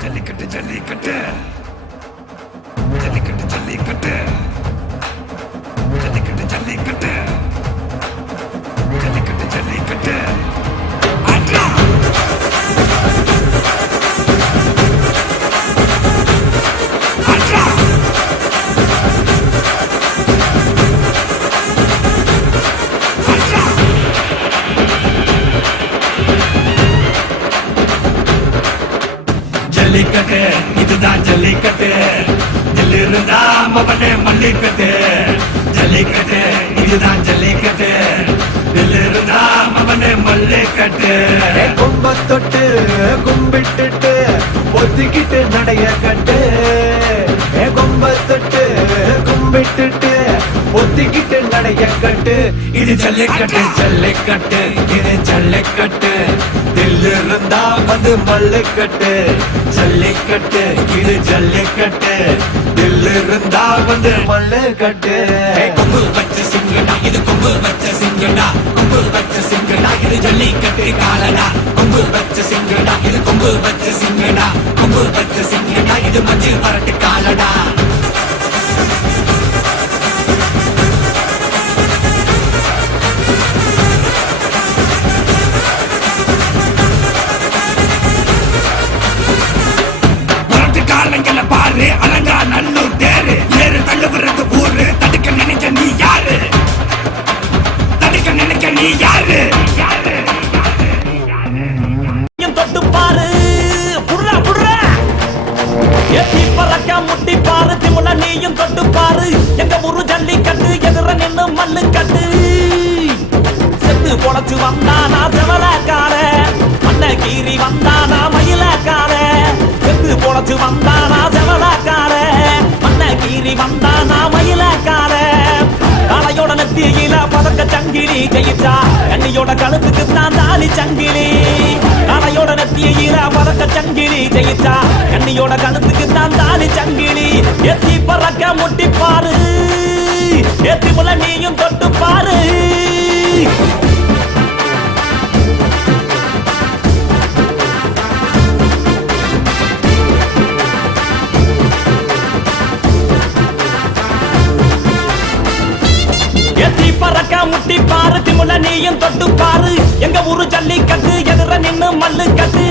ஜல்லிக்கட்டு ஜல்லிக்கட்டு ஜல்லிக்கட்டு ஜல்லிக்கட்டு ஜல்லிக்கட்டு ஜல்லிக்கட்டு ஜல்லிக்கட்டு ஜல்லிக்கட்டு ஆட்ரா ஆட்ரா ஆட்ரா ஜல்லிக்கட்டு இதுதான் ஜல்லிக்கட்டு தில்லிருந்தா மவனே மல்லிக்கட்டு ஜல்லிக்கட்டு இதுதான் ஜல்லிக்கட்டு தில்லிருந்தா மவனே மல்லிக்கட்டு கும்ப தொட்டு கும்பிட்டுட்டு ஒத்திக்கிட்டு நடைய கட்டு கும்ப தொட்டு கும்பிட்டுட்டு ஒத்திக்கிட்டு நடைய கட்டு இது ஜல்லிக்கட்டு ஜல்லிக்கட்டு இது ஜல்லிக்கட்டு தில்லிருந்தா வந்து மல்லுக்கட்டு ஜல்லிக்கட்டு இது ஜல்லிக்கட்டு தில்லிருந்தா வந்து மல்லுக்கட்டு கொம்பு வச்ச சிங்கடா இது கொம்பு வச்ச சிங்கடா கொம்பு வச்ச சிங்கடா இது ஜல்லிக்கட்டு காலடா கொம்பு வச்ச சிங்கடா இது கொம்பு வச்ச சிங்கடா கொம்பு வச்ச சிங்கடா இது மஞ்சள் வரட்டு காலடா காலங்கள பாரு அலங்கா நல்லூர் தேரு ஏறு தள்ளுவது ஊரு தடுக்க நினைக்க நீ யாரு தடுக்க நினைக்க நீ யாரு தொட்டு பாரு புடுறா புடுறா ஏத்தி பறக்க முட்டி பாரு திமுல நீயும் தொட்டு பாரு எங்க ஊரு ஜல்லிக்கட்டு எதிர நின்னு மல்லு கட்டு செத்து பொழைச்சு வந்தானா செவலக்கார மண்ண கீறி வந்தானா மயிலக்கார செத்து பொழைச்சு வந்தானா செவலக்கார மண்ண கீறி வந்தானா மயிலக்கார காளையோட நெத்தியில பதக்க சங்கிலி ஜெயிச்சா கண்ணியோட கழுத்துக்கு தான் தாலி சங்கிலி காளையோட நெத்தியில பதக்க சங்கிலி ஜெயிச்சா கண்ணியோட கழுத்துக்கு தான் தாலி சங்கிலி எத்தி பறக்க முட்டி பாரு எத்தி முல நீயும் தொட்டு பாரு பறக்க முட்டி பாரு திமுல நீயும் தொட்டு பாரு எங்க ஊரு ஜல்லிக்கட்டு எதிர நின்னு மல்லு கட்டு